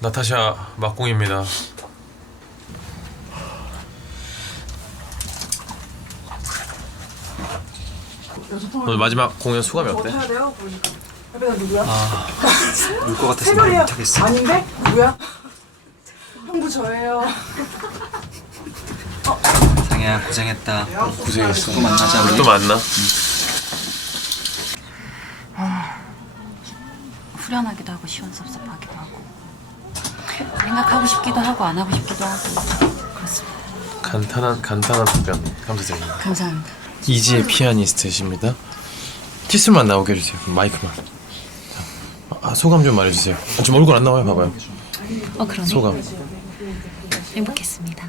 나타샤 막공입니다. 오늘 마지막 공연 소감이 어때? 해야 돼요? 보니까. 해배가 누구야? 울것 같아서 말 세별이야. 못하겠어. 아닌데? 누구야? 형부 저예요. 상이야 고생했다. 고생했어. 또 만나자 우리. 또 만나? 후련하기도 하고 시원섭섭하기도 하고 생각하고 싶기도 하고 안 하고 싶기도 하고 그렇습니다. 간단한 간단한 답변 감사드립니다. 감사합니다. 이지의 피아니스트십니다. 키스만 나오게 해주세요. 마이크만. 자, 아, 소감 좀 말해주세요. 아, 좀 얼굴 안 나와요. 봐봐요. 어 그러네. 소감. 행복했습니다.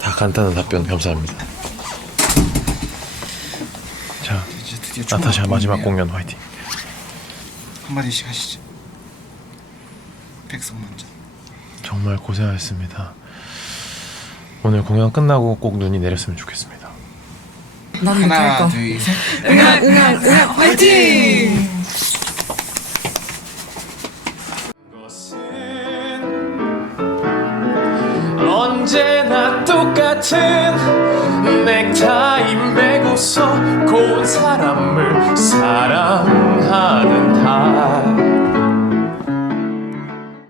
다 간단한 답변 감사합니다. 자, 이제 드디어 나타샤 마지막. 공연 화이팅. 한 마디씩 하시죠. 백성 먼저. 정말 고생하셨습니다. 오늘 공연 끝나고 꼭 눈이 내렸으면 좋겠습니다. 하나 둘 셋. 언제나 똑같은 넥타이 매고서 고운 사람을 사랑하는 다